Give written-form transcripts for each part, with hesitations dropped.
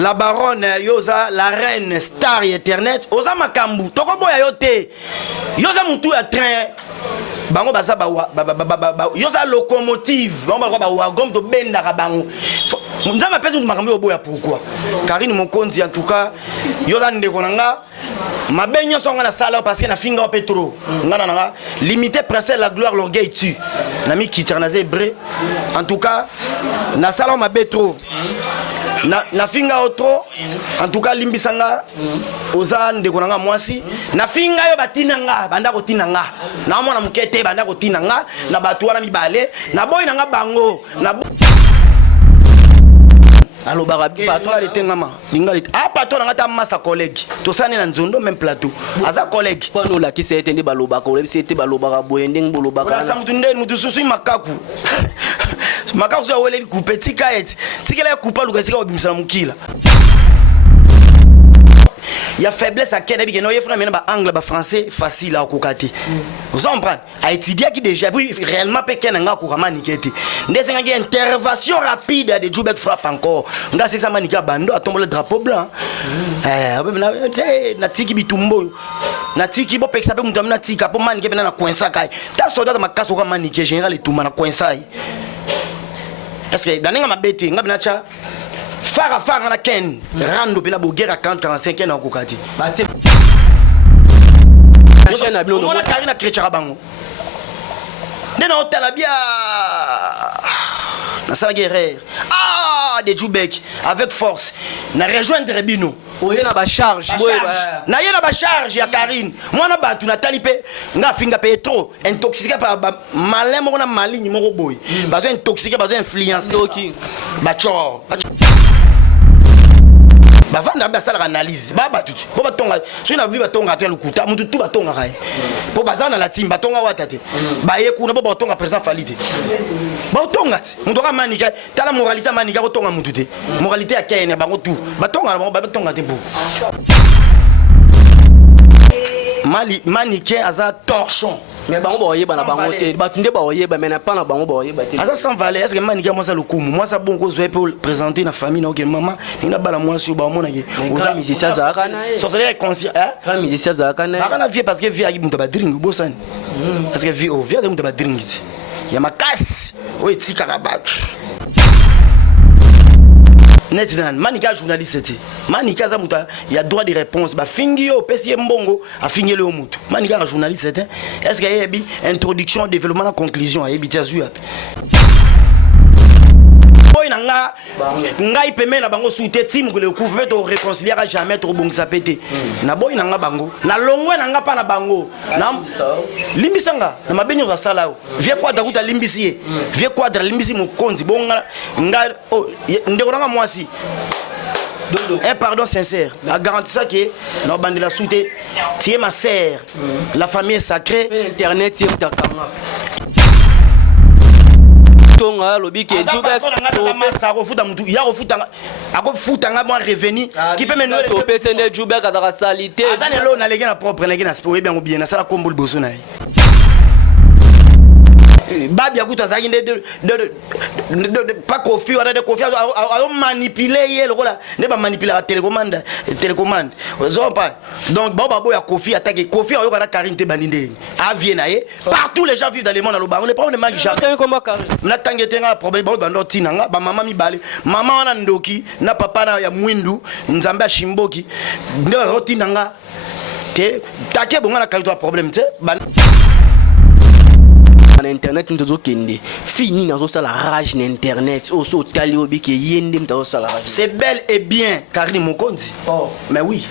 la baronne yoza la reine star internet oza makambu toko boya yote yoza mutu ya train bango baza yoza locomotive bango ba wagon to benda ka bango nzama pesa makambu boya pourquoi Karine Mokonzi en tout cas yoza ndeko nanga mabenyo songa na sala parce que na finga petro ngana nanga limité presser la gloire l'orgueil tu na mi kitchernaze bré en tout cas na sala mabetro na finga otro en tout cas limbisanga oza ndeko nanga mwasi na finga yo batinanga banda kotinanga na mona mukete banda kotinanga na batu wana mibale na boy nanga bango na allo barabi patron letengama lingali patron nanga ta massa collègue to sane na nzondo même plateau aza collègue kwa no la kisa ete ndi baloba ko lebisi ete baloba boyende ngoloba kana sa mutu ndeni mutu susu makaku makaku so wele couper tika eti tikela couper luka sika obimisa mukila ya faiblesse à quel habit no yefuna mena ba anglais ba français facile à kokati vous comprenez a étudier qui déjà puis réellement pequen nga ko kamani keti ndese nga intervention rapide de Djoubek frappe encore nga c'est ça manika bando a tombé le drapeau blanc na tiki bitumbo na tiki bo peksa pe mutamna tika po manike pe na coinça kai ta soldat ma kaso ko manike général etuma na coinça est-ce que daninga mabete nga binacha Fara na ken rando pena bo guerre à 40-45 ans kokati bati na bilo no Karine Krechara bango nena hôtel bia na sala guerre de Djoubek avec force na rejoindre Bino oye na ba charge na ye na ba charge ya Karine mwana batu na talipe nga finga pe trop intoxiqué par malin moko na maligne moko boy bazo intoxiqué bazo influence doki ba cho bavanda basala analyse baba tutu po batonga so na biba tonga to lukuta mutu tu batonga kai po bazana la timba tonga watate baye kuna po batonga présent falite ba tonga mutu ka manika tala moralité manika ko tonga mutu te moralité ya kene bango tu batonga ba batonga te po mali manike aza torchon mais bango boyeba na bango te batunde boyeba mais na pas na bango boyeba te aza sans valeur est-ce que manike moi ça le coup moi ça bon ko zo peut présenter na famille na OK maman ni na bala moi sur ba mona ke oza musicien za kana so ça est conscient hein quand musicien za kana kana vie parce que vie aki mutu ba drink bosani parce que vie oh vie mutu ba drink ya makasi o etika kabatu Netnan, manika journaliste manika za muta ya droit de réponse ba fingi yo pesi mbongo a fingi le mutu manika journaliste est-ce qu'il y a bi introduction développement la conclusion a bi tazu boy nanga ngai peme na bango soute team ko le couvre to réconcilier jamais trop bon ça pété na boy nanga bango na longwe nanga pa na bango na limbisanga na mabenyo za sala vie quadra kuta limbisi vie quadra limbisi mokonzi bonga nga ndeko nanga mwasi un pardon sincère la garantie ça que na bande la soute tie ma sœur la famille est sacrée internet c'est mutakanga tonga lobi ke Djoubek ça refuta mutu ya refuta akofutanga moi revenu qui peut mener to pesene Djoubek adaka salité azane lo na lege na propre lege na sport bien ou bien na sala kombo liboso na babi akuta zaki de pas confiance wala de confiance a manipuler ye lokola ne ba manipuler la télécommande zo pas donc baba boya Kofi attaque Kofi ayo kana Karine te baninde avie na ye partout les gens vivent dans le monde on les problèmes magi jamais comment Karine na tangete nga problème ba bando tinanga ba mama mibale mama wana ndoki na papa na ya mwindu nzambe shimboki ndo rotinanga ke take bonga na kalito problème te na internet ntozo kende fini nazo sala rage na internet oso tali obiki yende mtazo sala rage c'est bel et bien Karine Mokonzi mais oui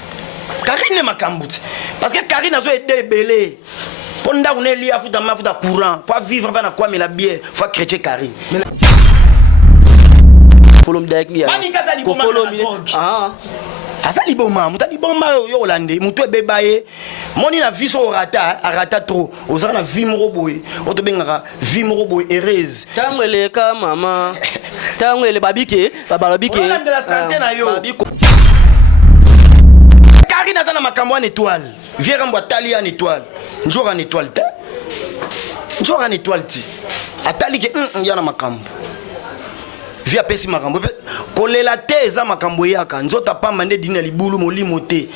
Karine makambuti parce que Karine azo aider belé ponda on lui afuta mafuta courant pour vivre va na quoi mais la bière faut chrétien Karine follow me daki asa liboma muta liboma yo Hollande mutu ebebaye moni na vie so rata trop ozana na vie moko boye oto bengaka vie moko boye heureuse tangwele ka mama tangwele babike babalabike de la santé na yo Karine azana makambo en étoile vie rambo tali en étoile njora en étoile te njora en étoile ti atali ke yana makambo via pesi makambo kolela te eza makambo yaka nzota pamba nde dina libulu molimo te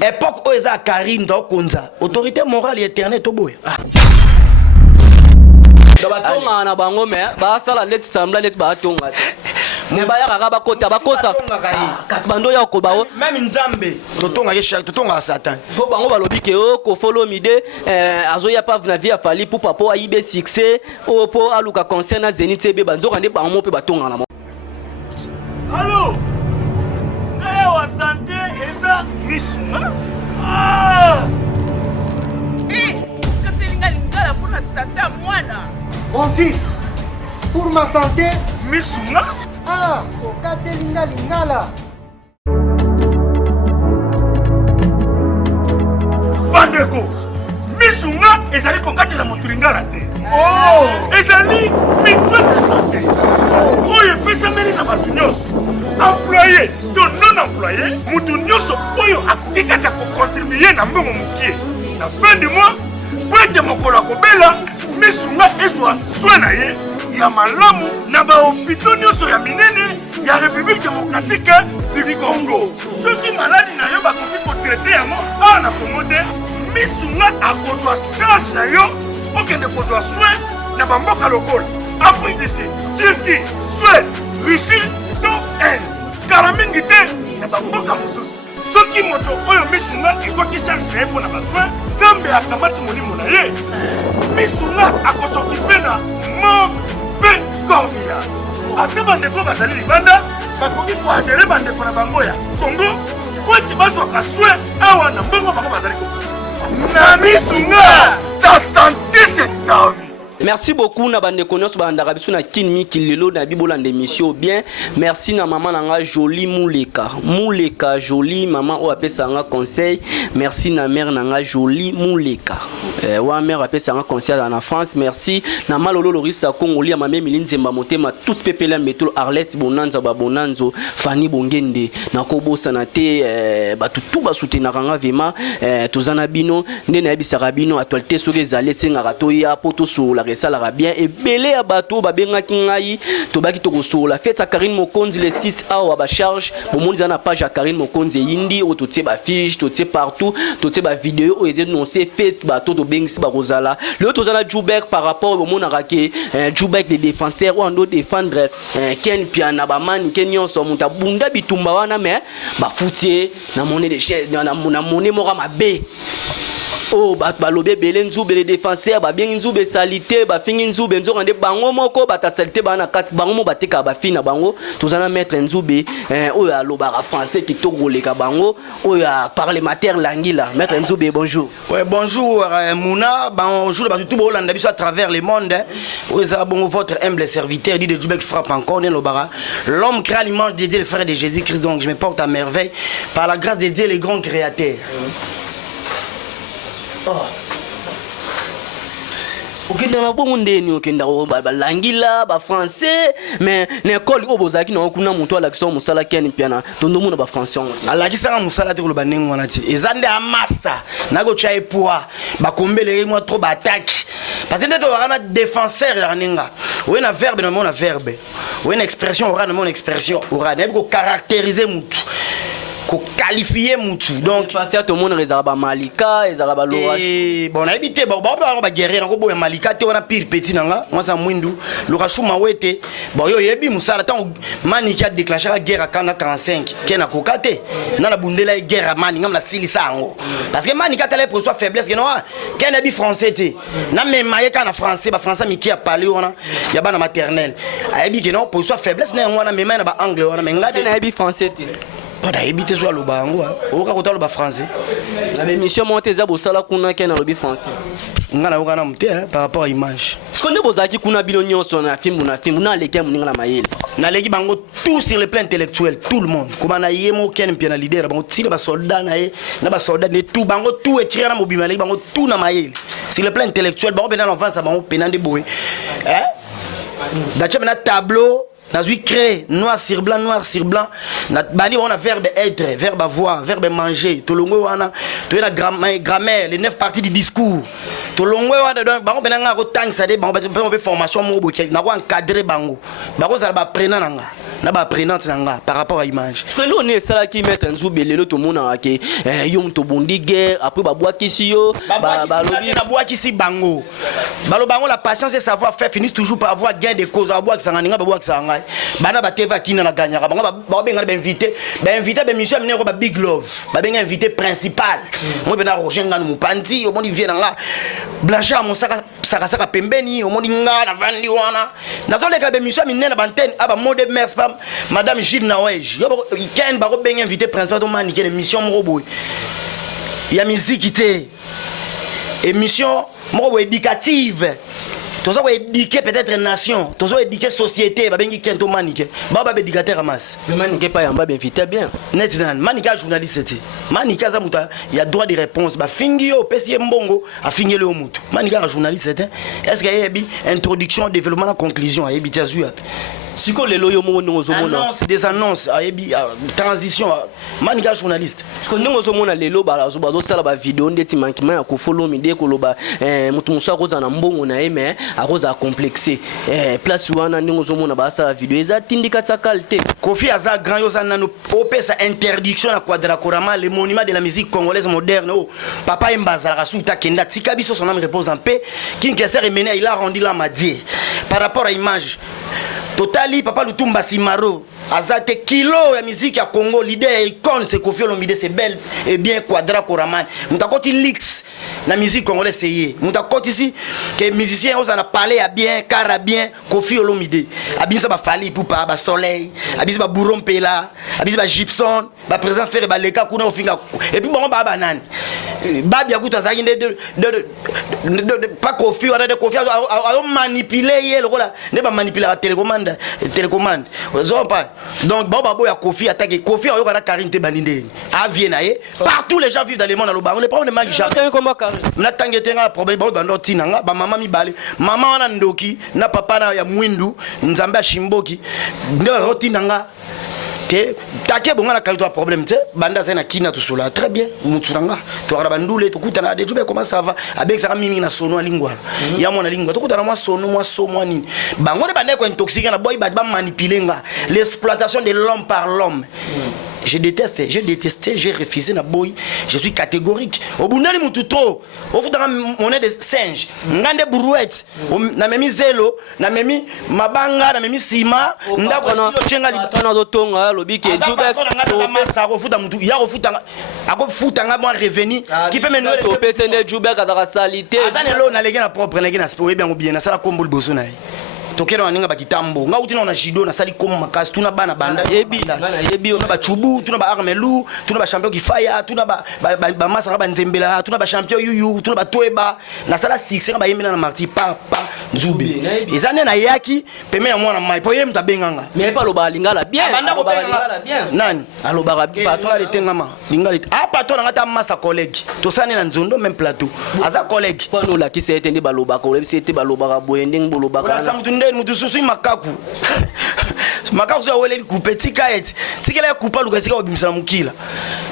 époque oyo eza Karine tokonza autorité morale éternelle toboya batonga na bango me basala leti sambla leti batonga me bayaka bakota bakosa kasi bando ya kobao même nzambe totonga ye chaque totonga satan po bango balobi ke o ko follow mide azoya pa na vie afali pour papa ayibe succès o po aluka concert na Zenith be banzoka nde bango mpe batonga na allo kaya wa santé eza misuma katelinga lingala pour la sata mwana. Mon fils, pour ma santé, misuma ah, okatelinga lingala. bandeko misuma ezali kokatela motu lingala te ezali mitwe de santé oyo epesameli na bato nyonso employé to non employé motu nyonso oyo akoki kaka kocontribue na mbongo mokie na fin du mois po ete mokolo akobela misunga ezwa soin na ye ya malamu na bahopitau nyonso ya minene ya république démocratique du Congo. Soki maladi na yo bakoki kotraite yango awa na Congo te misunga akozwa charge na yo okende kozwa soin na bamboka lokola Afrique du Sud, Turquie, Suède, Russie to Inde kala mingi te na bamboka mosusu. Soki moto oyo misunga ezwaki charge na ye mpo na basoin nzambe akamati molimo na ye misunga akosokipe na mpe korbia ate bandeko bazali libanda bakoki koadere bandeko na bango ya Congo po ete bazwaka soin awa na mbongo bango bazali na misunga ta santé c'est ta vie. Merci beaucoup na bande nyonso bandaka biso na kinmi kilelo na bibolanda émission bien. Merci na maman nanga Jolie Mouleka Jolie maman o apesa nga conseil. Merci na mère nanga Jolie Mouleka wa mère apesa nga conseil en France. Merci na malolo lorista Congo lia mame milinzemba motema tous pepela metolo Arlette Bonanza Babonanzo Fanny Bongende na kobosa na te batutu basoutenaka nga vema tozana bino nde na yebisaka bino actualité soki ezali esengaka toya po tosola esalaka bien ebele ya bato babengaki ngai tobaki tokosola fête ya Karine Mokonzi le 6 awa ba charge bomoni za na page ya Karine Mokonzi yindi o totie ba fiche totie partout totie ba vidéo o ete non c'est fête bato to bengisi ba kozala le tozana Joubek par rapport bomona ke Joubek les défenseurs ou ando défendre Ken Piana ba mani Ken nyonso muta bunda bitumba wana mais ba foutie na monnaie de chaise na monnaie mora mabe. Oh, balobe bele nzube les défenseurs ba bien nzube salité ba fingi nzube nzoka nde bango moko bata salité bana kati bango mo bateka ba fina bango tozana mettre nzube oyo aloba français qui togoleka bango oyo parlementaire langila mettre nzube bonjour. Ouais, bonjour Mouna, bonjour ba tout bolanda biso à travers le monde. Oza bongo votre humble serviteur dit de Joubek frappe encore lobara. L'homme crée l'image de Dieu le frère de Jésus-Christ donc je me porte à merveille par la grâce de Dieu le grand créateur. Oh. Okenda na bongo ndeni okenda balangila ba français mais l'école obozaki na kuna muntu alakisa musala keni piana tondo muna ba français alakisa musala te ko ba nengo wana ti ezande a master nako cha epoa ba kombele moi trop ba attaque parce que ndeto wana défenseur ya ninga oui na verbe na mon verbe oui na expression ora na mon expression ora na ko caractériser mutu qualifier mutu donc penser à tout le monde réserve Malika réserve Lora et bon na habité ba guerrier na ko boya Malika te wana pire petit nanga moi ça mwindu Lora Chuma wete bon yo yebi musala tant mani qui a déclenché la guerre à 45 kena kokate na la bundela guerre mani ngam na silisa ngo parce que mani katale pour soi faiblesse que non kena bi français te na même maye kana français ba français mi qui a parlé wana ya bana maternelle ayebi que non pour soi faiblesse na ngwana même na ba anglais wana mais ngade na bi français te pas éviter soit le bango au cas où le français la émission monter za bosala kuna ke na lobi français ngana ukana mute par rapport à image ce qu'on est bozaki kuna bino nyonso na film na leki muninga na mayele na leki bango tout sur le plan intellectuel tout le monde comme na yemo ken bien leader bango tire ba soldat na ba soldat ne tout bango tout écrire na mobima leki bango tout na mayele sur le plan intellectuel bango bena l'enfance bango penande boy d'ailleurs na tableau nazui créé noir sur blanc bani on a verbe être, verbe avoir, verbe manger, tolongo wana, to na grammaire, les 9 parties du discours. Tolongo wana donc bango benanga ko tang ça dé bango be formation mo boké na ko encadrer bango. Bango ça ba prenant nanga. Na ba prenante nanga par rapport à image. Parce que là on est ça qui met un zoubelelo to mona ke yom to bondi guerre après ba bois kisi yo ba lobi na bois kisi bango. Balo bango la patience et savoir faire finissent toujours par avoir gain de cause à bois que ça nga ba bois que ça nga. Bana ba teva kina na gagnaka bango ba benga ba invité monsieur amener ko ba big love. Ba benga invité principal. Moi bena rojenga no mupanzi au monde vient nga. Blanchard mon saka pembeni au monde nga na vandi wana. Nazo le ka ba monsieur amener na bantenne aba mode mère spam madame Gilles Nawej. Yo ken ba ko benga invité principal to maniquer émission mo boy. Ya musique ité. Émission mo éducative. Tous ça éduquer peut-être une nation, tous ça éduquer société, ba bengi kento manike. Ba éducateur amas. Mais manike pas yamba bien vite bien. Net nan, manika journaliste té. Manika za muta, il y a droit de réponse. Ba fingi yo pesi mbongo, a fingi le mutu. Manika journaliste té. Est-ce qu'il y a bi introduction, développement, conclusion, a bi tazu. Siko lelo yo mo ngozo mona. Annonce des annonces, a bi transition. Manika journaliste. Parce que ngozo mona lelo ba zo ba do sala ba vidéo ndeti mankima ya ko follow mi de ko loba mutu musa ko za na mbongo na eme a cause complexé place wana ndingo zomona ba sa vidéo eza tindika ta qualité. Kofi aza grand yo za nano opesa interdiction na quadracorama les monuments de la musique congolaise moderne. Oh papa Mbazala kasuita kenda tika biso son âme repose en paix. King Kester Emene il a rendu la madie par rapport à image. Totali papa Lutumba Simaro azate kilo ya musique ya Congo leader icône c'est Kofi Olomide c'est belle et bien quadracorama. Mutakoti Lix la musique congolaise c'est yé. Mutakoti ici que musicien on a parlé à bien car à bien Kofi Olomide. Abisa ba Fali Poupa ba Soleil, abisa ba Bourrompela, abisa ba Gibson, ba présent faire ba leka kuna ofinga. Et puis bon ba banane. Babi akuta zaki de pas Kofi on a de Kofi a manipuler yé le rôle ne ba manipuler la télécommande Ils pas. Donc bon babo ya Kofi attaquer Kofi on a Karine te bandinde. A Viennaie partout les gens vivent dans le monde dans le problème de na tangetenga problème bando tinanga ba mama mibale mama wana ndoki na papa na ya mwindu nzambe shimboki ndo rotinanga ke take bonga na kalito problème te banda zena kina tusula très bien mutsuranga to ara bandule to kutana de jube comment ça va avec ça mimi na sono lingwa ya mona lingwa to kutana mwa sono mwa nini bango de bande ko intoxiqué na boy ba manipuler nga l'exploitation de l'homme par l'homme. J'ai détesté, j'ai refusé na boy, je suis catégorique. Au bout de mutu trop, au foutra monnaie de singe, ngande brouette, na memi zelo, na memi mabanga, na memi sima, ndako silo chenga li. Tona do tonga lobi ke jubek. Ça refuta mutu, ya refuta, ako futa nga moi revenu, qui peut me noyer. To pesene jubek ataka salité. Azane lo na lege na propre, na lege na sport, bien ou bien, na sala kombo liboso na ye. Tokero aninga bakitambo nga utina na jido na sali comme makasi tuna bana banda yebi tuna ba chubu tuna ba armelu tuna ba champion kifaya tuna ba masara ba nzembela tuna ba champion yuyu tuna ba toeba na sala succès ba yemela na marti papa nzube ezane na yaki peme ya mwana mai po yem tabenganga mais pas lo ba lingala bien banda ko lingala bien nani alo ba patron le tengama lingala patron na ngata massa collègue to sane na nzondo même plateau aza collègue kwa no la ki se etende ba lo ba ko le se ete ba lo ba boyende ngbo ba ka mutu susu makaku makaku so wele couper tika et tikela coupa luka sika obimisa mukila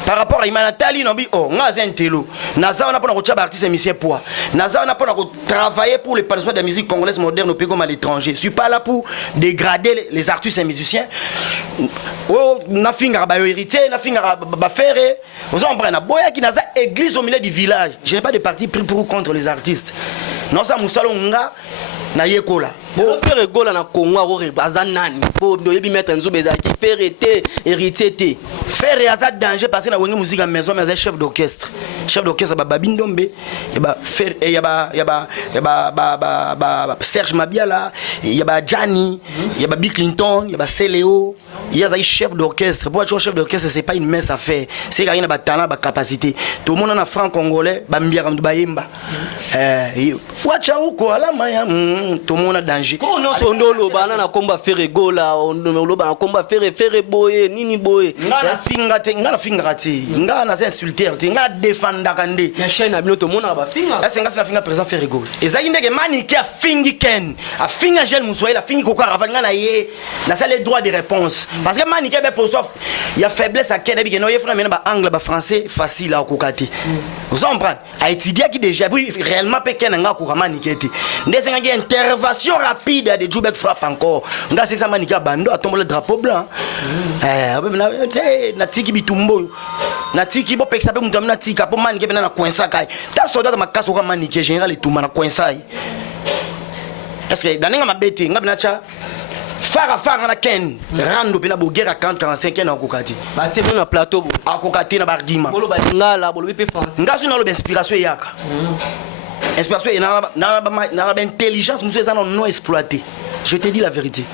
par rapport à imanatali no bi oh ngaza ntelo naza on a pona ko tchaba artiste musicien poa naza on a pona ko travailler pour le panorama de la musique congolaise moderne au pays comme à l'étranger. Je suis pas là pour dégrader les artistes et musiciens. Oh na finga ba héritier na finga ba faire vous en prenez boya qui naza église au milieu du village. Je n'ai pas de parti pris pour ou contre les artistes. Non ça musalonga na yekola bo faire gola na Congo ro bazanani bo ndo yebi mettre nzube za ki faire été héritier té faire aza danger parce que na wenge musique à maison mais chef d'orchestre ba babindombe et ba faire et ya ba Serge Mabiala ya ba Gianni ya ba Bill Clinton ya ba Céléo il y a un chef d'orchestre pour être chef d'orchestre c'est pas une mince affaire c'est qu'il y a ba talent ba capacité tout le monde en franc congolais ba mbia comme ba yemba wacha uko alama ya tout le monde danger. Kono sondolo bana na komba faire gola ondolo bana komba faire boye nini boye. Ngana finga te, ngana finga te. Ngana na insulter te, ngana défendre kande. Na chaîne na bino to mona ba finga. Là c'est ngana finga présent faire gola. Ezaki ndeke manike a fingi ken. A finga gel muswahili a fingi kokara ngana ye. Na ça les droits de réponse. Parce que manike be pour sauf il y a faiblesse à ken bi que no ye fona mena ba angle ba français facile à kokati. Vous comprenez? A étudier qui déjà réellement pe ken nga kokama nikete. Ndese ngaki intervention rapide de Djoubek frappe encore. Nga c'est ça manika bando a tombé le drapeau blanc. Na tiki bitumbo. Na tiki bo peksa pe mutam na tika po manike pe na coinça kai. Ta soldat ma kaso ka manike général et tout na coinça. Est-ce que daninga mabete nga binacha fara na ken rando pe na bo guerre 40-45 ken na kokati. Ba tse na plateau bo. A kokati na bargima. Bolo ba ngala bolo pe français. Nga suna lo inspiration yaka. Inspiration et n'a intelligence nous sommes non exploité. Je te dis la vérité.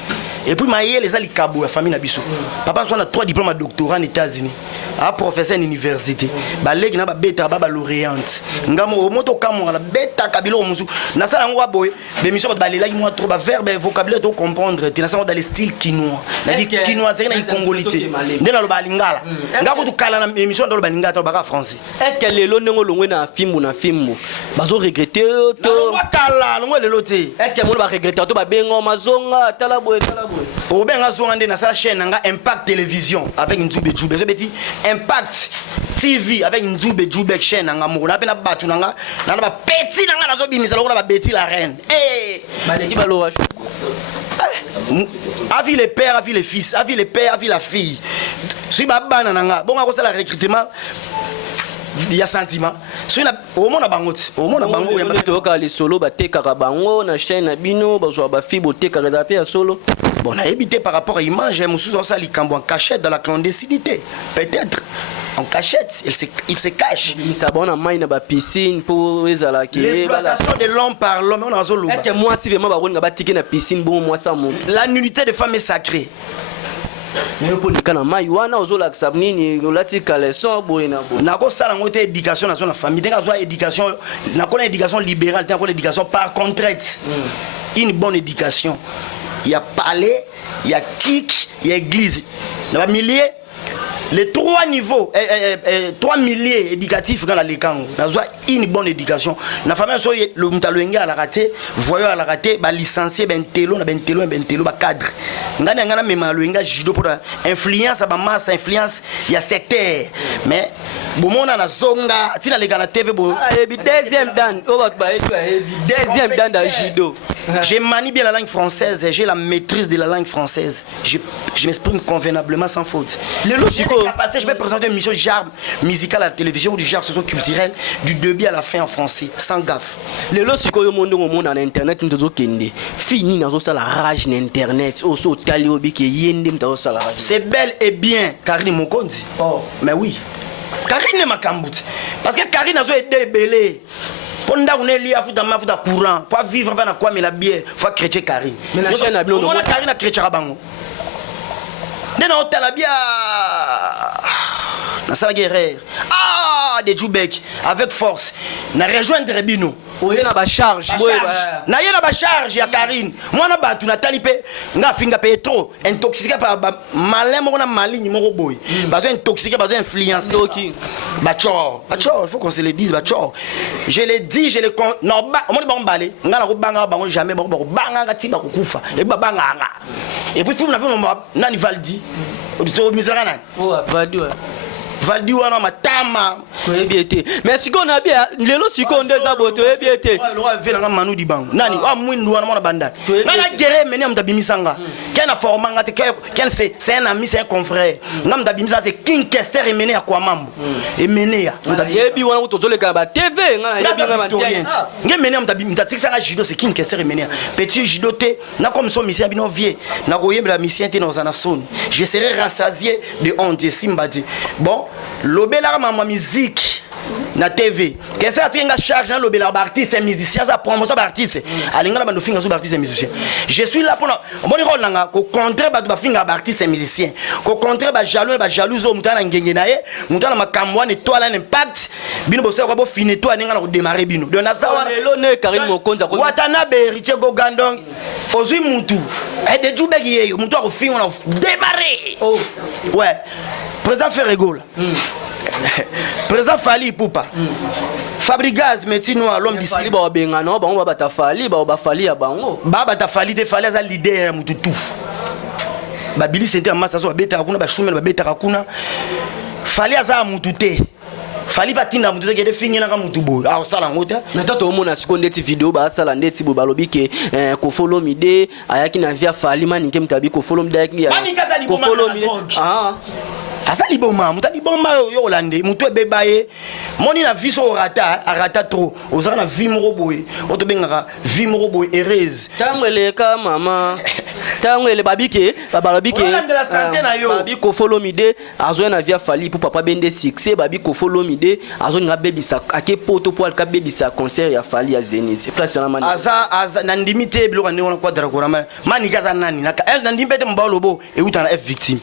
Et puis maïe les ali kabo la famille nabiso. Papa soit a 3 diplômes de doctorat aux États-Unis. A professeur à l'université. Ba legi na ba beta ba lauréante. Ngamo moto kamo na beta kabilo musu. Na sala ngwa boy, be mission ba lela moi trop ba verbe vocabulaire to comprendre. Tu na ça dans le style quinois. Na dit quinois c'est na congolité. Ndena lo ba lingala. Ngabo to kala na émission dans le balingala to ba français. Est-ce que lelo ndongo longwe na film bazo regretter to kala longwe lelo te. Est-ce que mo ba regretter to ba bengo mazonga tala boy au benga zonga ndena sa chaîne nga Impact Télévision avec Nzube Djoube. Je petit Impact TV avec Nzube Djoube chaîne nga mo na pe na batu nga na ba petit nga na zo bimisa lokona ba beti la reine. Eh baleki balowa. Avis les pères, avis les fils, avis les pères, avis la fille. Si ba bana nga bon nga ko sala recrutement il y a sentiment. Si na au monde bangote, au monde bango ya to ka les solo ba tekaka bango na chaîne na bino ba zo ba fi bo tekaka da pe solo. Bon, on a évité par rapport à l'image, ça en cachette dans la clandestinité. Peut-être en cachette, il se cache. L'exploitation de l'homme par l'homme, on a est-ce que moi, si vraiment, on a une piscine, bon, moi, ça monte. La nudité des femmes est sacrée. Mais pour les canaux, il y a une éducation dans la famille, éducation libérale, éducation par contrainte. Une bonne éducation. Il y a palais, il y a tic, il y a église. Dans les milliers, les 3 niveaux, 3 milliers éducatifs dans la Lékango. Dans une bonne éducation. Dans la famille, le Mutaloenga à la raté, voyant à la raté, licencié, bentello, cadre. Dans la même Loenga, judo pour influence, masse, influence, il y a secteur. Mais, bon, on a la zonga, tu as les gars à la TV, deuxième dan de judo. Je manie bien la langue française, j'ai la maîtrise de la langue française. Je m'exprime convenablement sans faute. Je vais présenter une mission genre musicale à la télévision ou du genre socio-culturel du début à la fin en français, sans gaffe. Les lots si au monde en internet nous avons fini dans la rage d'internet au saut taliobi qui yendem dans la rage. C'est bel et bien Karine Mokondi. Oh, mais oui. Karine n'est ma camboute. Parce que Karine a été belé. Pour nous lier à foutre courant, pour vivre avec quoi mais la bière, faut chrétien Karine. Mais la chaîne a bien on a Karine à chrétien Rabango. N'est pas hôtel à bien. Dans sa guerre. Ah, des Djoubek avec force. Na rejoindre Rebino. Oye na ba charge. Na yé na ba charge ya Karine. Moi na batu na talipe nga finga paye trop intoxiqué par malin mo na maligne mo boy. Besoin intoxiqué, besoin influence. Bachor, il faut qu'on se le dise bachor. Je le dis, je le non ba on bon balé. Nga na ko banga bango jamais bon banga nga ti ba ko kufa. Et ba banga nga. Et puis faut na vu nani Valdi. Au misérana. Oh, Valdi. Valdi wana matama. Mais si on a bien, les lots si on des abotos, et bien été. Le roi Vélanga Manu Dibango. Nani, wa mwindu wana mona banda. Nana guerre mené am dabimisanga. Ken a formanga te ken c'est un ami, c'est un confrère. Ngam dabimisa c'est King Kester et mené à quoi mambo. Et mené ya. Yebi wana utozo le gaba TV ngana yebi ngama ngam mené am dabimisa tikisa judo c'est King Kester et mené. Petit judo te na comme son mission bino vie. Na koyembe la mission te dans son. Je serai rassasié de honte et simbadi. Bon, l'obéla ma musique na TV qu'est-ce que tu as charge dans le artiste et musicien ça promotion artiste alinga na bando finga sur artiste et musicien je suis là pour bon rôle nanga ko contrer ba finga artiste et musicien ko contrer ba jaloux mutana ngenge naye mutana makambo ne toile impact bino bosa ko bo fine to aninga na ko démarrer bino de na sawa lelo ne Karim Mokonza ko Watanabe héritier go gandong ozui mutu et de jubeki yeyo mutu ko finga na démarrer oh ouais président Ferrego là président Fali Poupa Fabrigaz Metinoa l'homme d'ici Fali ba benga no bango ba ta Fali ba Fali ya bango ba ta Fali te Fali za leader mututu ba bili c'était massa so beta kuna ba shumela ba beta kuna Fali aza mutute Fali batinda mutute ke de fingela ka mutubo a sala ngota na tato mona sikonde ti video ba sala ndeti bo balobi ke ko follow mide ayaki na via Fali mani ke mtabi ko follow mide ayaki ko follow mide azali boma mutali boma yo olande mutu ebebaye moni na vie so arata trop ozaka na vie moko boye otobengaka vie moko boye heureuse tangweleka mama tangwele babike babalobike la santé na yo babi ko follow mide azo na via Fali pour papa bende succès babi ko follow mide azo nga bebisa ake poto pour ka bebisa concert ya Fali ya Zenith place na mani aza na ndimite biloko ne ona kwadra ko rama mani kaza nani na ndimite mbalobo e utana F victime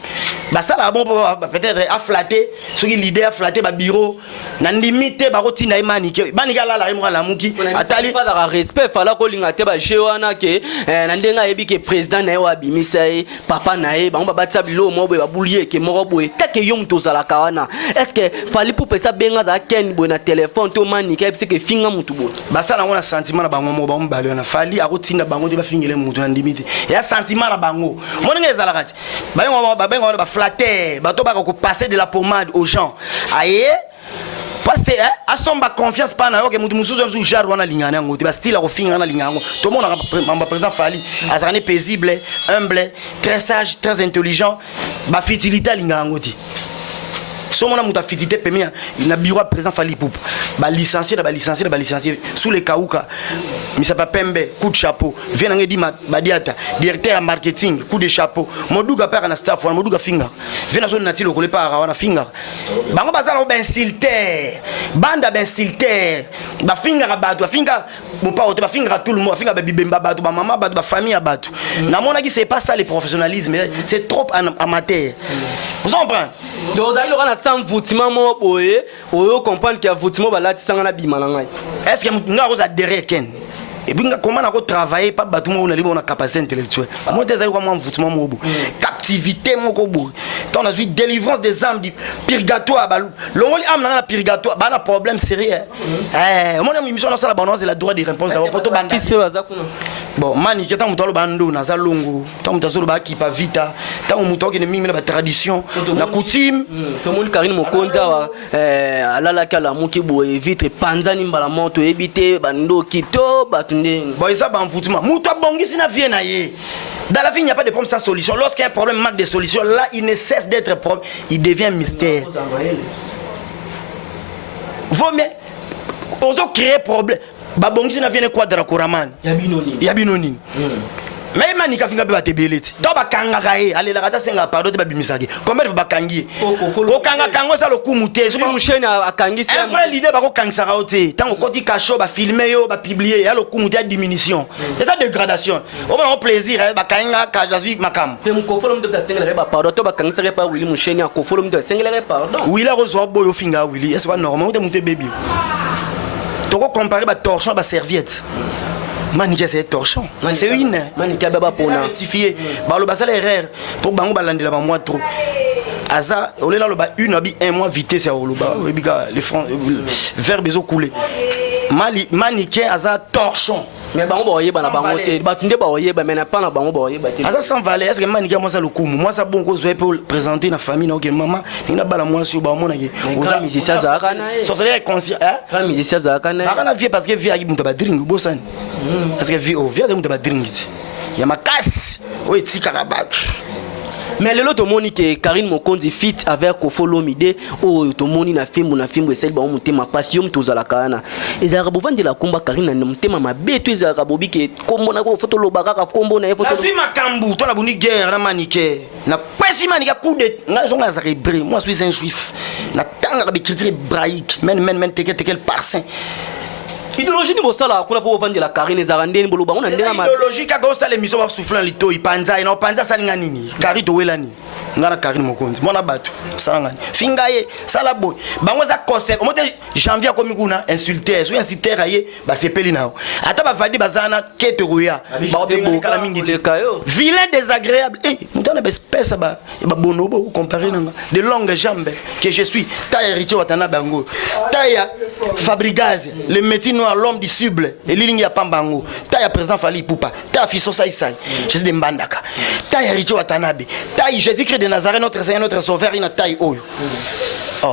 basala bon peut-être à flatter ceux qui leader à flatter ba bureau na ndimite ba kotinda imanike banika la la la muki atali pas de respect fala ko linga te ba jewana ke na ndenga yebi ke président na wa bimisa e papa na e bango ba tsabilo mo ba bulier ke moko boye take yom to zala kawana est-ce que Fali pour pesa benga da ken bo na téléphone to manike e que finga mutu bo basala ngona sentiment na bango mo ba mbalo na Fali a kotinda bango te ba fingele mutu na ndimite ya sentiment na bango moninga ezala kati ba bengo ba flatter ba to ba ko passer de la pommade aux gens aye parce que a son ba confiance pas na yo ke mutu musuzu msu jar wana lingana ngote ba style ko finga na lingango to mona ba président Fali azane paisible humble très sage très intelligent ba fitilité lingana ngoti so mona muta fitité pemia na bureau président Fali Poupa ba licencié sous les kauka misa pa pembe coup de chapeau vient ngedi ba diata directeur marketing coup de chapeau moduga père na staff wana moduga finga vient so natilo ko le para wana finga bango bazala ba insulter banda ba insulter ba finga ka batu finga mon pas ba finga tout le monde finga ba bibemba batu ba maman batu ba famille batu na mona ki c'est pas ça le professionnalisme c'est trop amateur vous comprenez donc il aura sans voutement mo boye oyo comprendre que voutement balati sanga na bimana ngai est-ce que nga ko za derrière ken et puis comment on a travaillé pas batu mo na libo na capacité intellectuelle moi des quoi moi voutement mo bo captivité mo ko bo on a vu délivrance des âmes du purgatoire ba longoli âme na purgatoire ba na problème sérieux moi na mission na sala balance la droit de réponse d'abord poto banda qui se baza kuna bon mani keta mutalo bando na za longo ta mutazolo ba kipa vita ta mutoke ne mimi na ba tradition na coutume to mon Karim Mokonza wa alala kala muki boye vitre panzani mbala moto ebite bando kito batunde bon ça ba mfutuma muto bongisi na vie na ye. Dans la vie, il n'y a pas de problème sans solution. Lorsqu'il y a un problème, manque de solution, là, il ne cesse d'être problème. Il devient mystère. Vaut mieux. Oso créer problème. Babongisi na vienne quoi de la Koraman. Yabinoni. Mais il m'a dit que tu as kangaye allez la rata senga pardon te babimisaki combien va kangi ko kanga kango ça le kumute so musheni akangi un vrai leader ba ko kangisa ka ote tango koti kacho ba filmer yo ba publier ya le kumute a diminution et ça dégradation au moins plaisir ba kanga ka jazi makam te ko follow de senga ba pardon to ba kangisa pa Willy musheni ko follow de senga pardon Willy a reçu boyo finga Willy est-ce que normal te monter baby to ko comparer ba torchon ba serviette Manika c'est torchon. C'est une. Manika baba pona. Rectifier. Ba lo basala erreur pour bango balandela ba moi trop. Aza olela lo ba une abi un mois vitesse ya lo ba ebika les francs verbe ezo couler. Manika aza torchon. Mais bango boye bana bango te batunde boye ba mais na pas na bango boye ba te. Aza sans valeur est-ce que manika moi ça le coup moi ça bon ko zo pour présenter na famille na OK maman ni na bala moi sur ba mona ke. Oza musicien za kana. Sorcerer conscient hein? Quand musicien za kana. Ba kana vie parce que vie aki muta ba drink bosani. Parce que vie oh vie muta ba drink. Ya makasi. Oui tika rabat. mais lelo tomoni que Karine Mokonzi fit avec Kofolomide o tomoni na film et celle ba mutema passion mtozala kana ezala bovandi la komba Karine na mutema mabe to ezala bobi ke kombo na ko photo lobaka ka kombo na photo Asi makambu to na buni guerre na manique na kwesi manika coup de nga zonga za hébreu moi je suis un juif na tanga ba écriture hébraïque men tekel parsin idéologie ni bosala kuna po vandi la Karine ezala ndeni boloba on ndenga ma idéologie ka go sala émission ba soufflant lito ipanza ina panza salinga nini Karine to welani ngana Karine Mokonzi mona batu salangani fingaye sala boy bango za concert au mois de janvier komi kuna insulter so inciter aye ba sepeli nao ata ba vadi bazana kete roya ba benga kala mingi te vilain désagréable mutana ba espèce ba bonobo comparer nanga de longues jambes que je suis taille héritier watana bango taille Fabrigaz le métier noir l'homme du suble et lilingi ya pambango taille présent Fali Poupa taille fiso sai je suis de mbandaka taille héritier watanabe taille Jésus-Christ de Nazareth notre Seigneur notre Sauveur ina taille oyo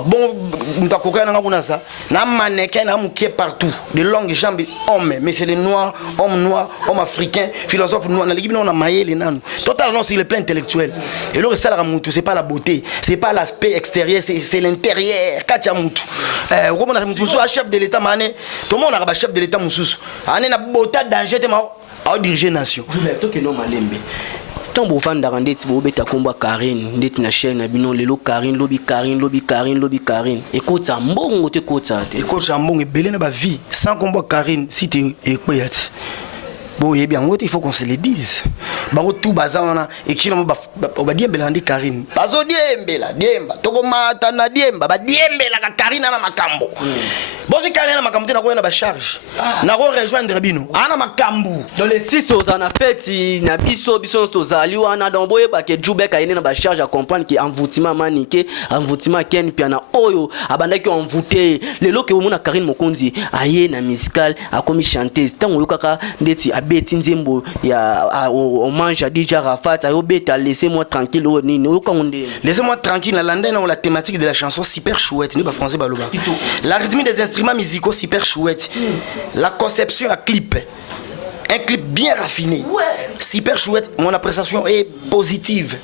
bon mtakoka na nguna ça na mannequin na mukie partout de longues jambes hommes mais c'est les noirs homme africain philosophe noir na l'équipe on a maillé nan total non c'est le plan intellectuel et le reste la mutu c'est pas la beauté c'est pas l'aspect extérieur c'est l'intérieur katia mutu comme na mutu so chef de l'état mané tout le monde a chef de l'état mususu ane na beauté danger te ma a diriger nation je vais to que non malembe tant bovanda ndeti bobeta komba Karine ndeti na chaîne na bino lelo Karine lobi ekota mbongo te kota te ekota mbongo ebele na ba vie sans komba Karine si te ekoyati bon et bien il faut qu'on se le dise bango tout bazana ekina ba diembela ndi Karine bazo diemba toko mata na diemba ba diembela ka Karine na makambo bosi Karine na makambo te na ko na ba charge na ko rejoindre bino ana makambo dans les 6 aux en fait na biso tozali wana donc boye ba ke Jubek ayene na ba charge à comprendre que envoûtement manike envoûtement ken pia na oyo abandaki envoûter lelo ke omona Karine Mokonzi aye na musical akomi chanteuse tango yokaka ndeti beti nzembo ya hommage à DJ Rafat ayo beta laissez-moi tranquille o nini okangonde laissez-moi tranquille la lande dans la thématique de la chanson super chouette ni ba français baloba la rythme des instruments musicaux super chouette la conception à clip un clip bien raffiné super chouette mon appréciation est positive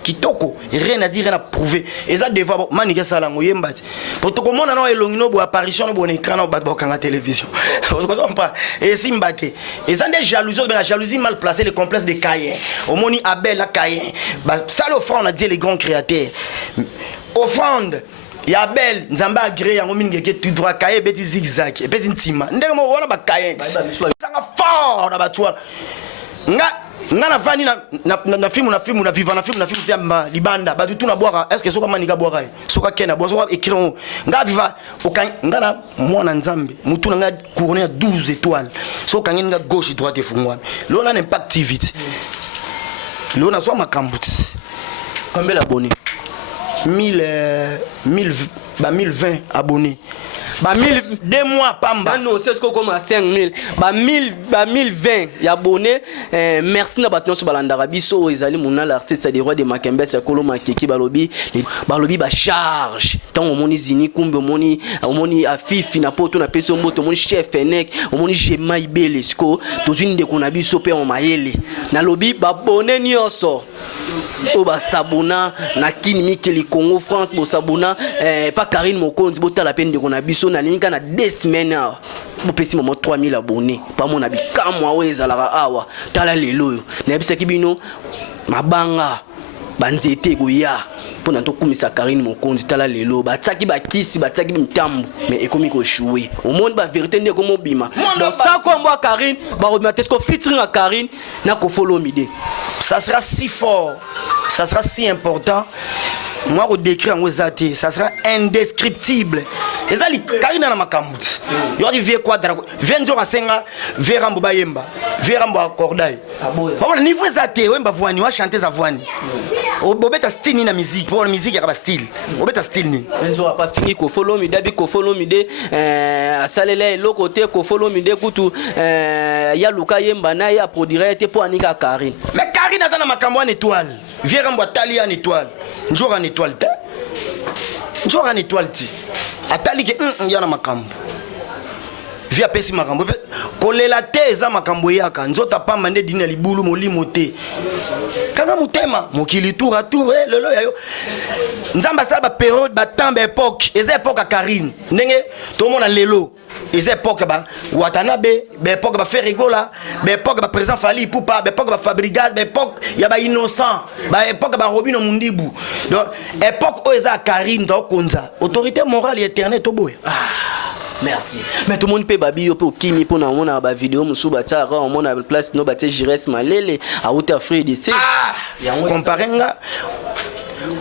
kitoko rien à dire rien à prouver et ça devant manike salango yembati pour tout comment non elongino bo apparition no bon écran no ba kanga télévision vous comprenez pas et simbate et ça des jalousies la jalousie mal placée le complexe de Caïn au moni Abel la Caïn ba ça l'offrande a dit les grands créateurs offrande ya Abel nzamba agré yango mingi ke tout droit Caïn beti zigzag et beti ntima ndemo wana ba Caïn ça nga fort na batwa nga fani na film na vivant na film tamba libanda ba tout na boire est-ce que soka manika boire soka kena boire soka écran nga viva nga na mwana nzambe mutu nga couronné à 12 étoiles soka nga gauche droite fungwa lo na impact vite lo na so makambuti combien d'abonnés 1020 abonnés. Ba 1000 2 mois pamba. Non, c'est ce qu'on comme à 5000. Ba 1020 abonnés. Merci na batnon sur balandara biso ezali mona l'artiste des rois de Makembe c'est Kolo Makeki balobi ba charge. Tant on moni zini kumbe moni afifi na poto na peso mboto moni chef enek, moni jema ibele sko to une de kona biso pe on mayele. Na lobi ba bonne nyonso. O ba sabuna na kinimi kili Congo France bo sabuna pas Karine Mokonzi bota la peine de kona biso na linga na 2 semaines bo pesi moment 3000 abonnés pas mon abi kamwa weza la awa tala lelo na bisa kibino mabanga banzete goya pona to kumisa Karine Mokonzi tala lelo batsaki bakisi batsaki mitambo mais ekomi ko jouer au monde ba vérité ndeko mobima donc ça comme moi Karine ba remettre featuring à Karine na ko follow mide ça sera si fort ça sera si important moi au décret en wezate ça sera indescriptible ezali Karine na makambuti yo di vie quadra venzo rasenga verambo bayemba verambo akordai bon niveau ezate wemba voani wa chanter za voani obeta style na musique pour la musique ya ba style obeta style ni venzo pas fini ko follow me dabi ko follow me de asalele lo côté ko follow me de kutu ya luka yemba na ya produire te pour anika Karine mais Karine azana makambo en étoile verambo atali en étoile njora en étoile ta njora en étoile ti atali ke yana makambo via pesi makambo kolela te eza makambo yaka nzota pamba nde dina libulu molimo te kanga mutema mokili tour à tour lelo yayo nzamba sala ba période ba temps ba époque eza époque a Karine ndenge to mona lelo eza époque ba Watanabe ba époque ba Ferregola ba époque ba président Fally Ipupa ba époque ba Fabregas ba époque ya ba innocent ba époque ba Robino Mundibu donc époque o eza Karine do konza autorité morale et éternelle to boya. Merci. Mais tout le monde peut babi pour kimi pour na mona ba vidéo musu ba ta ra mona place no ba te Jires Malele à Outa Free DC. Comparenga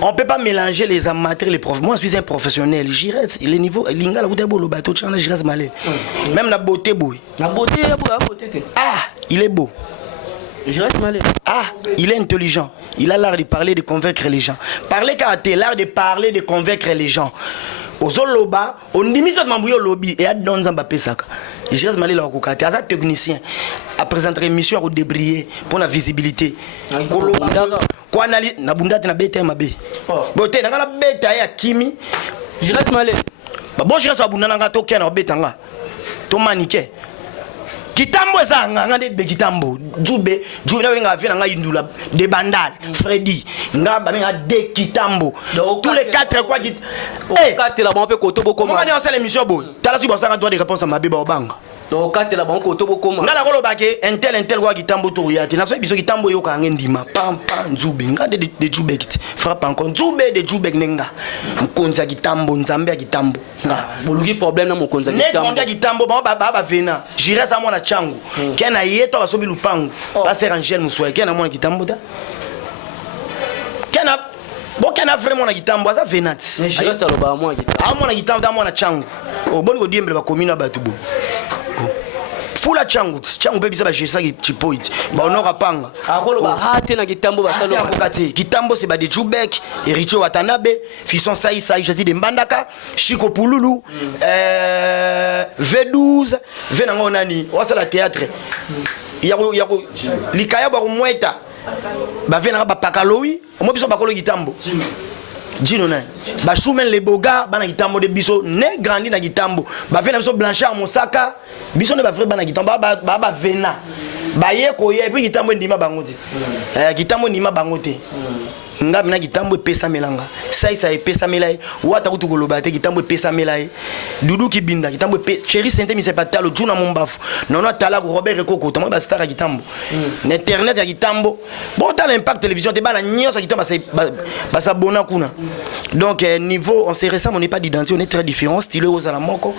on peut pas mélanger les amateurs et les profs. Moi je suis un professionnel. Jires le niveau linga la Outa bolo bateau tchana Jires Malele. Même la beauté boy. La beauté beauté. Ah, il est beau. Jires Malele. Ah, il est intelligent. Il a l'art de parler, de convaincre les gens. Parler car l'art de parler, de convaincre les gens. Ozoloba, on dit ça mambuyo lobby et a don zamba pesaka. J'ai mal la kokati, asa technicien à présenter émission au débrier pour la visibilité. Ko analyse na bunda na beta mabe. Boté na beta ya kimi. Je reste malé. Ba bon je reste bunda na to kena beta nga. To manike. Kitambo zanga ngande be kitambo jube na wenga vina nga indula de bandal Freddy nga ba nga de kitambo tous les quatre quoi dit eh quatre là bon peut koto boko ma on a l'émission bon tala su ba sanga droit de réponse à ma beba obanga donc quatre là bon koto boko ma nga la kolo bake intel quoi kitambo to yati na so biso kitambo yo ka ndima pam nzube nga de jube kit frappe encore nzube de jube nenga mkonza kitambo nzambe kitambo nga boluki problème na mkonza kitambo ne kitambo ba vena jira sa mona changu kena yeto basobi lupangu passer Angel Muswai kena mona kitambo da kena bon kena vraiment na kitambo asa venat jira sa loba mona kitambo mona kitambo da mona changu o boni ko diembele ba komina batu bo fula changu pe bisa ba jesa ki chipoit ba honora panga akolo ba hate na kitambo ba salo bakati kitambo c'est ba de Jubek Ericho Watanabe Fisson Sai Jésus de Mbandaka Chico Pululu V12 venango nani wasa la théâtre yako likaya ba kumweta ba venanga ba pakalowi omo biso bakolo kitambo Dino na ba Choumen les boga bana kitambo de biso ne grandi na kitambo ba vena biso Blanchard Mosaka biso ne ba vrai bana kitambo ba vena ba ye ko ye puis kitambo ndima bangote kitambo ndima bangote nga mina kitambo pesa melanga ça pesa melai wata kutu koloba te kitambo pesa melai dudu kibinda kitambo chéri sente mi sepatalo juna mombafu nono tala ko Robert Ekoko tamo ba star kitambo internet ya kitambo bon ta l'impact télévision te bana nyosa kitambo ba sabona kuna donc niveau on s'est récemment on n'est pas d'identité on est très différents style aux ala moko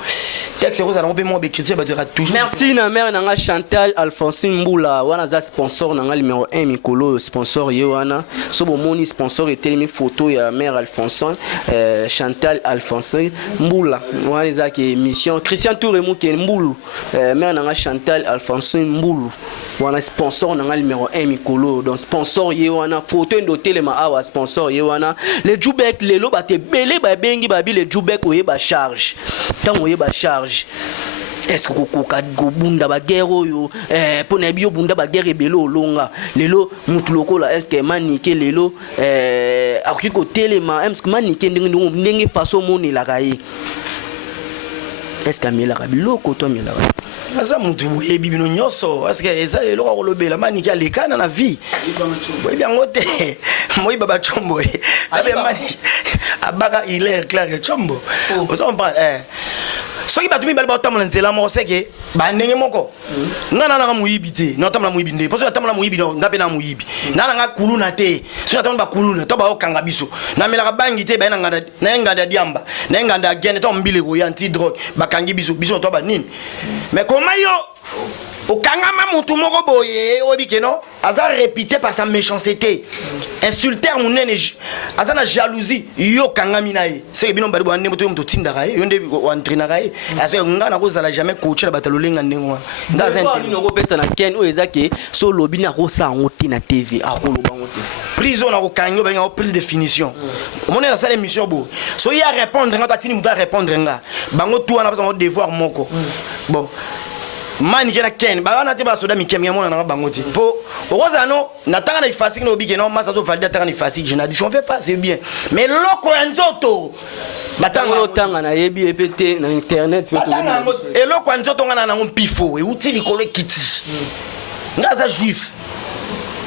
texte aux ala on peut moins écrire ba toujours merci na mère nanga Chantal Alphonsine Mboula wana za sponsor nanga numéro 1 mikolo sponsor yewana so bomoni sponsor était mes photos ya mère Alphonsine Chantal Alphonsine Mboula wana za ki émission Christian Touré Mouké Mboulou mère nanga Chantal Alphonsine Mboulou wana sponsor nanga numéro 1 mikolo donc sponsor yewana photo ndotelema ma awa sponsor yewana le Jubek lelo ba te belé ba bengi ba bi le Jubek oye ba charge tant oye ba charge est-ce que kokoka gobunda ba guerre oyo pona bio bunda ba guerre belo longa lelo mutu lokola est-ce que manike lelo akuki ko telema est-ce que manike ndenge façon moni la kaye est-ce que amela biloko to amela asa mutu yebi bino nyoso parce que eza eloko kolobela maniki alekana na vie boyi bango te moyi baba chombo abe mani abaka il est clair chombo vous en parlez soki batumi bali batamala nzela moko seke bandenge moko nga nana muyibi te na tamala muyibi nde parce que tamala muyibi nga pe na muyibi nana nga kuluna te so na tamala kuluna to ba okanga biso na melaka bangi te ba na nganda diamba na nganda gene to mbile ko anti drogue bakangi biso to ba nini mais comment yo okangama mutu moko boye obike no aza répété par sa méchanceté insulter munene aza na jalousie yo kangami naye c'est bino bali bande moto moto tindaka yo nde entraînera asa nga na kozala jamais coach na batalolenga ndengo nga za nti no ko pesa na ken o ezake so lobi na ko sa ngoti na TV akoloba ngoti prison na ko kanyo ba nga prise de finition mona na sala émission bo so ya répondre nga tatini muta répondre nga bango tout na pas devoir moko bon mani kena ken ba wana te ba soda mikem ya mona na bango ti po ozano natanga na ifasiki no bige no masa so valida tanga na ifasiki je n'a dit on fait pas c'est bien mais loko ya nzoto batanga otanga na yebi epete na internet batanga eloko ya nzoto ngana na ngopifo e uti likolo kiti ngaza juif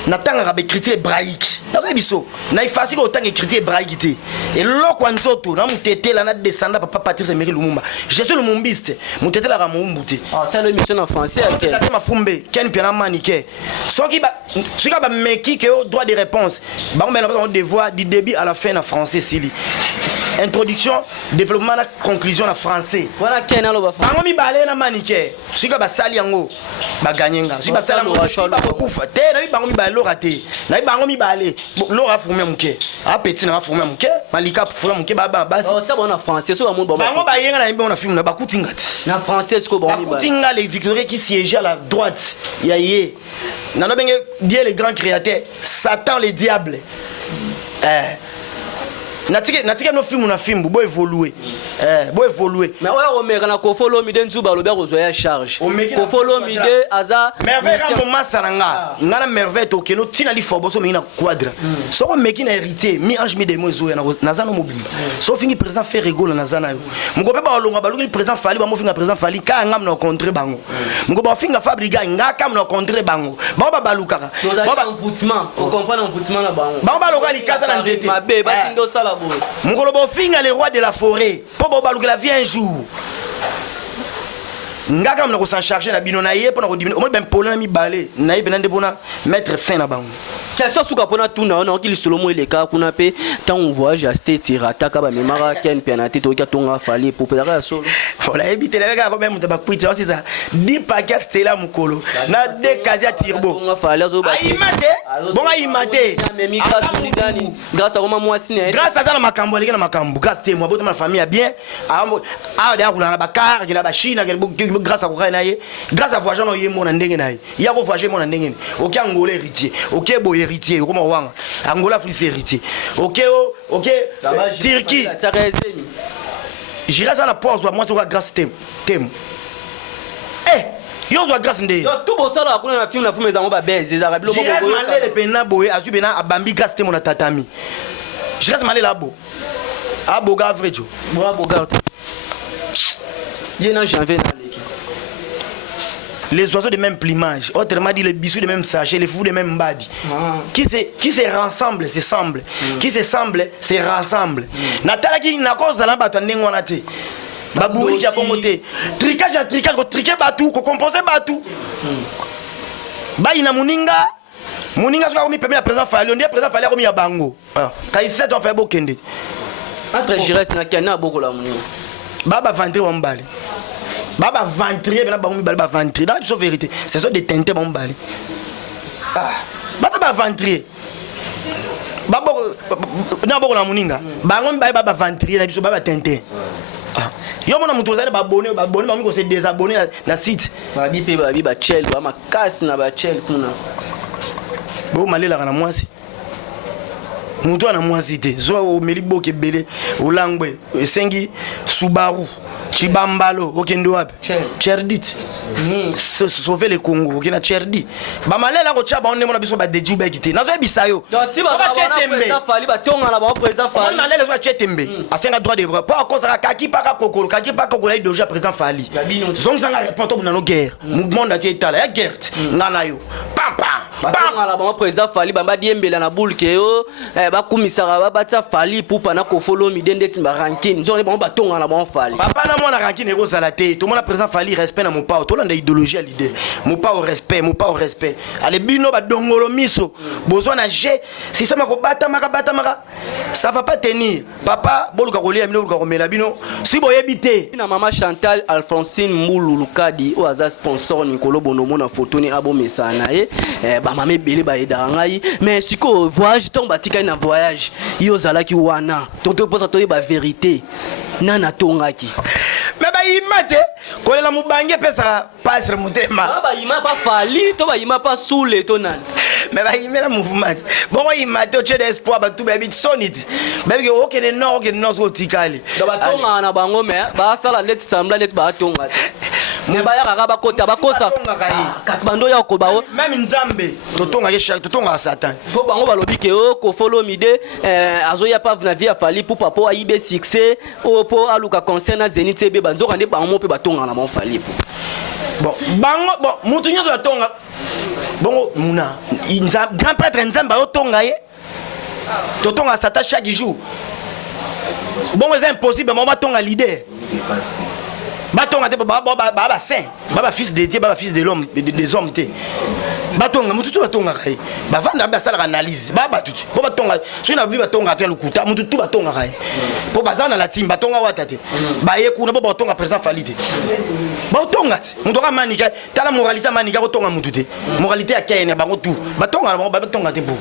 natanga ka be critique hébraïque na biso na ifasiki otanga critique hébraïque te eloko ya nzoto na mutetela na descendre papa Patrice Emery Lumumba je suis le mumbiste mutetela ka mumbu te ah ça l'émission en français à quel ma fumbe ken piana manike soki ba meki ke au droit de réponse ba on a devoir du début à la fin en français sili introduction développement la conclusion en français voilà ken alo ba bango mi balé na manike soki ba sali yango ba ganyenga soki ba sala mo ba kufa te na bango mi balé raté na bango mi balé lora fume muke a petit na fume muke malika fume muke baba basi oh ça bon en français so ba mo bango ba yenga na yimbe on a film na ba kutingati na français ce ko bon mi ba kutinga les victorieux qui siégeaient à la droite yaye nana benge Dieu le grand créateur Satan le diable natike no film na film bo évoluer mais ouais omeka na kofolo mi den zuba lo beko zoya charge kofolo mi de aza merveille quand massa nga ngana merveille to keno tina li fobo so mi na quadra so ko meki na héritier mi ange mi de mo zoya na zana mobimba so fingi présent fait rigolo na zana yo mugo pe ba longa ba luki présent fali ba mo finga présent fali ka ngam na contre bango mugo ba finga fabrica nga kam na contre bango ba baluka ba ba envoûtement on comprend envoûtement na bango ba loka li kasa na nzete mabe ba tindo sala Mungolo Bofinga le roi de la forêt. Pobo Balugla vient un jour. Ngaka mna ko s'en charger na bino na ye pona ko diminuer. O mo ben polana mi balé. Na ye benande bona mettre fin na bango. Question suka pona tuna on okili solomo ile ka kuna pe tant on voyage à state rataka ba memara ken penate to ka tonga fali pour pédara solo. Voilà éviter les gars quand même de ba kuita aussi ça. 10 paquets stela mukolo. Na de kasia turbo. Tonga fali zo ba. Imate. Bonga imate. Memi grâce mligani. Grâce à Roma Moissine. Grâce à ça na makambo les na makambo. Grâce te moi boto ma famille bien. Ah de akula na ba car, na ba Chine, grâce à quoi na ye. Grâce à voyager no yemo na ndenge na ye. Ya ko voyager mo na ndenge. OK Angola héritier. OK bo héritier Roma wanga Angola fils héritier OK Turquie j'irai ça la pause moi sur grâce tem yo zo grâce ndé yo tout bo sala kuna na film na fume za mo ba beze za rabilo mo bo le pena boye azu bena abambi grâce tem na tatami j'irai malé là bo abo gavrejo bo abo garde yena janvier na leki les oiseaux de même plumage, autrement dit les bisous de même sachet, les fous de même badi. Qui se rassemble, se semble. Qui se semble, se rassemble. Natala qui n'a cause là bas ton n'engwana te. Babouri qui a pomoté. Tricage à tricage, ko triquer batou, ko composer batou. Ba ina muninga. Muninga so ko mi permet à présent fali, on dit présent fali ko mi ya bango. Kai 7 on fait bokende. Entre Gires na kana boko la muninga. Baba vendre wa mbali. Baba ventrier bena bango mi bali ba ventrier dans la vérité c'est ça des teintes bon bali bata ba ventrier babo na boko na muninga bango mi bali ba ventrier na biso baba teinté yo mona mutu ozali ba bonner bango ko se désabonner na site ba bi pe ba bi ba chel ba makasi na ba chel kuna bo malela kana mwasi mutu ana mwasi te zo o meli boke belé o langwe esengi Subaru Chibambalo, okendo wapi? Cherdit. Sauver le Congo, okena Cherdi. Ba malela ko chaba onne mona biso ba deju ba kité. Nazo ebisa yo. So ba chetembe. Ça fali ba tonga na ba président fali. Malela so chetembe. Asenga droit de bras. Pas cause ka kaki pa ka kokolo, kaki pa kokolo déjà président fali. Zong zanga répondre pour na no guerre. Mouvement da État la guerre. Ngana yo. Pam pam. Pam la ba président fali ba diembela na boule ke yo. Ba kumisara ba ta fali pour pa na ko follow mi dende timba ranking. Zo ba tonga na ba fali. Papa na moi na ranking et Rosalate. Tout le monde présent fali respect na mon pa. Tout le monde idéologie à l'idée. Mon pas au respect, mon pas au respect. Allez bino ba dongolo miso. Besoin na jet. Si ça mako bata maka. Ça va pas tenir. Papa, boluka kolia mino ko komela bino. Si boyebité. Na maman Chantal Alphonsine Moululukadi o aza sponsor Nikolo Bonomo na photo ni abo mesana ba mame belé ba eda ngai mais siko voyage ton batika na voyage. Yo zalaki wana. Tonto posa to ba vérité. Nana tongaki. Mais ba imate kolela mubange pesa passer mutema. Ba ima pas fali to ba ima pas soule to nan. Mais ba imela mouvement. Bon imate o chede espoir ba tout baby sonit. Baby okene no so tikali. To ba tonga na bango me ba sala let sambla let ba tonga. me baya kaka bakota bakosa kasi bando ya ko bawo même nzambe totonga yeshak totonga satan po bango balobi ke o ko follow mide azoya pa na vie afali pour papa ayibe succès o po aluka concert na Zenith be banzoka nde bango pe batonga na mofali bon bango bon mutu nyoso batonga bongo muna grand prêtre nzambe otonga ye totonga satan chaque jour bon c'est impossible mais batonga leader batonga te baba saint baba fils de Dieu baba fils de l'homme des hommes te batonga mutu tu batonga kai bavanda basala analyse baba tutu po batonga so na bi batonga to lukuta mutu tu batonga kai po bazana la team batonga wata te ba ye kuna po batonga présent falite batonga mutu ka manika tala moralité manika ko tonga mutu te moralité ya kene bango tu batonga batonga te po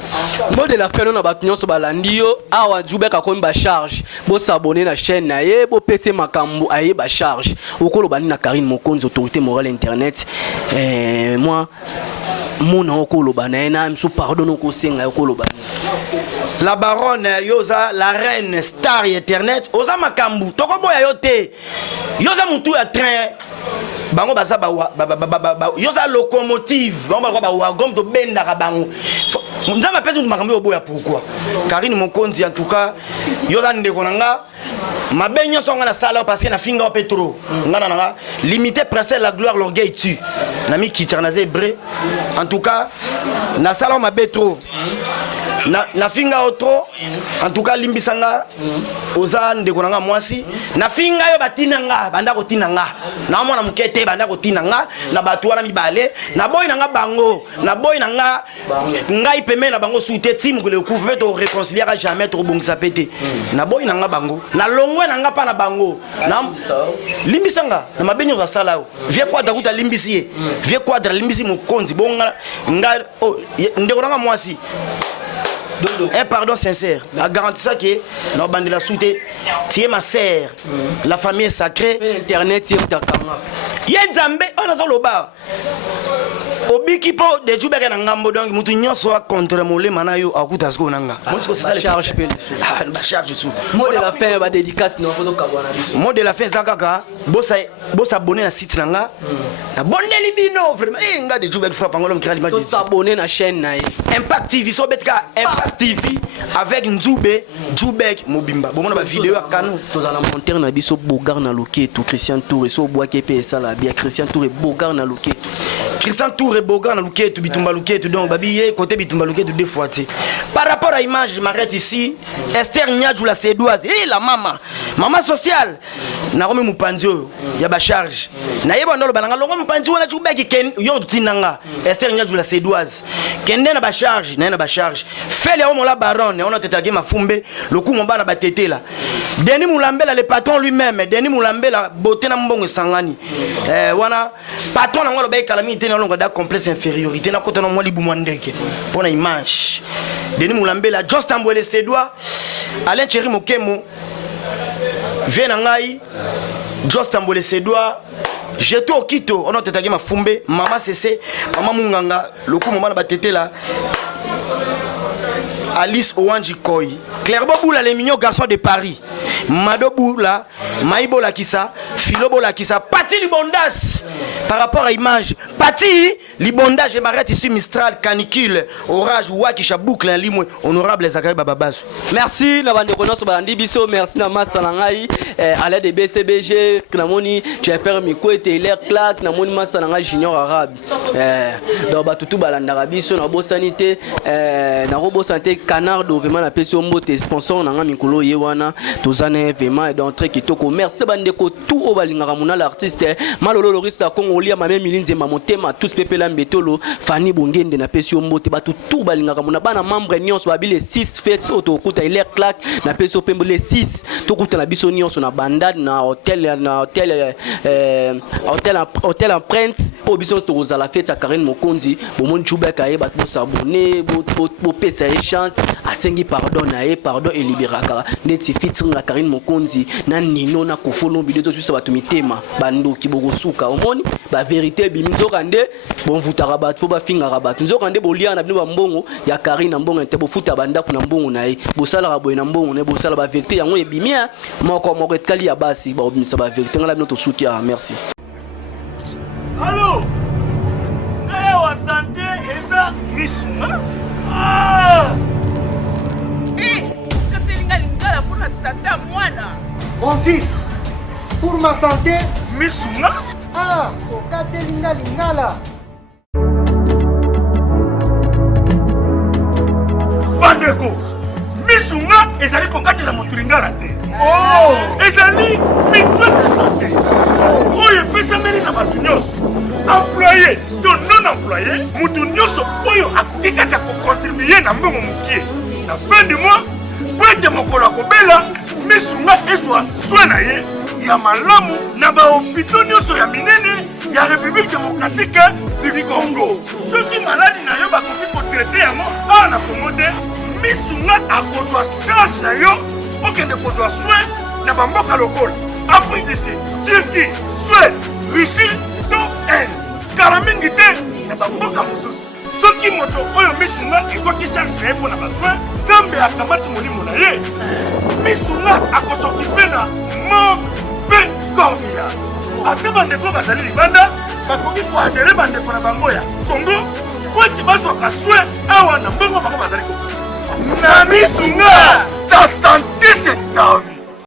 mot de la fin na batunyo so balandi yo awa jubeka ko mba charge bo s'abonner na chaîne na ye bo PC makambu aye ba charge okolo bani na Karine Mokonzi autorité morale internet moi mon okolo bana na msu pardon ko senga okolo bani la baronne yoza la reine star internet oza makambu toko boya yote yoza mutu ya train bango baza ba yoza locomotive bango ba wagom to benda ka bango nzamba pesa makambu oboya pourquoi Karine Mokonzi en tout cas yoza ndeko nanga mabenyo songa na sala parce que na finga o petro ngana nanga limité prince la gloire l'orgueil tu na mi kitchernaze bré en tout cas na sala ma betro na finga otro en tout cas limbisanga oza ndeko nanga mwasi na finga yo batinanga banda ko tinanga na mona mukete banda ko tinanga na batu wana mibale na boy nanga bango na boy nanga ngai peme na bango soute tim ko le couvre to réconcilier jamais to bongisa pété na boy nanga bango na longwe nanga pa na bango na limbisanga na mabenyo za sala yo vie quadra kuta limbisi vie quadra limbisi Mokonzi bonga nga ndeko nanga mwasi un pardon sincère, la garantie ça que non bande la soute, tu es ma sœur, la famille est sacrée. Internet c'est ta caméra. Yenzambe on a sur le bar. Obiki po de jubeka na ngambo donc mutu nyonso a contre molé manayo akuta sko nanga. Moi c'est ça charge pe. Ba charge sous. Mot de la fin ba dédicace non photo kabwana biso. Mot de la fin zakaka bossa abonner na site nanga. Na bonne libino vraiment nga de jubeka frappe ngolo mkira l'image. To s'abonner na chaîne na Impact TV so betka Impact TV avec Nzube Jubek Mobimba. Bon on a vidéo à Kano. To za na monter na biso Bogar na Loketo Christian Touré so boake pe ça la bien Christian Touré Bogar na Loketo. Christian Touré Bogar na Loketo Bitumba Loketo donc babiye côté Bitumba Loketo deux fois. Par rapport à image je m'arrête ici. Esther Nyadjou la Sédoise et la maman sociale na Rome Mupandio ya ba charge. Na yeba ndolo balanga longo Mupandio na Jubek ken yo tinanga. Esther Nyadjou la Sédoise. Kende na ba charge na ba charge. Fele o la baronne on a tetagé ma fumbe le coup mon bana ba tété là. Denis Moulambela le patron lui-même Denis Moulambela beauté na mbongo sangani. Wana patron na ngolo ba calamité na longo da complexe infériorité na kota na mo libu mwandeke. Pona image. Denis Moulambela Just Ambwele Sédois Alain Thierry Mokemo vient ngai Just Ambwele Sédois j'étais au Quito on a tetagé ma fumbe maman cessé maman munganga le coup mon bana ba tété là. Alice Owanji Koi Claire Boboula les mignons garçons de Paris Mado Boula Maïbo Lakissa Philo Bolakissa Pati Libondas par rapport à image Pati Libondas je m'arrête ici Mistral canicule orage Wakisha boucle limwe honorable Zakaï Bababas. Merci na bande kono so bandi biso merci na masa na ngai à l'aide de BCBG Knamoni tu as fait miko et l'air claque na moni masa na ngai junior arabe donc ba tutu balanda biso na bosanité na robo santé canard vraiment la person mbote sponsor na nga mikolo yewana tozane vraiment d'entrée kitoko merci bande ko tout o balingaka mona l'artiste malolo lorisa kongolia mame milinze mamotema tous pepela mbetolo Fanny Bongende na person mbote ba tout balingaka mona bana membre nyonso babile 6 fêtes auto kuta ile claque na person pembo les 6 to kuta na biso nyonso na bandade na hôtel en Prince po biso to za la fête à Karine Mokonzi bo mon Jubeka e ba s'abonner bo pesa chance asengi pardon na e pardon et libéraka neti fitringa Karine Mokonzi na nino na kofolo bideo to susa batu mitema bando kiboko suka omoni ba vérité bimzoka nde bon vutaka batu ba finga rabatu nzoka nde bolia na bino ba mbongo ya Karine mbongo te bo futa banda kuna mbongo na e bo sala ka boye na mbongo ne bo sala ba vérité yango e bimia moko etkali ya basi ba obimisa ba vérité ngala bino to soutien merci. Allô? Kaya wa santé eza misunga? Ah! Katelinga lingala pour la sata mwana. Mon fils, pour ma santé. Misunga? Ah, okatelinga lingala. Bandeko, misunga ezali kokatela moto lingala te. Ezali mitwe de santé. Oyo epesameli na bato nyonso. Employé to non employé, moto nyonso oyo akoki kaka kocontribue na mbongo mokie. Na fin du mois, po ete mokolo akobela, misunga ezwa soin na ye ya malamu na bahopitau nyonso ya minene ya République démocratique du Congo. Soki maladi na yo bakoki kotraite yango awa na Congo te, misunga akozwa charge na yo okende kozwa soin na bamboka lokola Afrique du Sud, Turquie, Suède, Russie to Inde. Kala mingi te na bamboka mosusu. Soki moto oyo misunga ezwaki charge na ye mpo na basoin, Nzambe akamati molimo na ye, misunga akosokipe na mpe Gambia. Ate bandeko bazali libanda bakoki koadere bandeko na bango ya Congo po ete bazwaka soin awa na mbongo bango bazali na misunga. Ta santé c'est ta vie.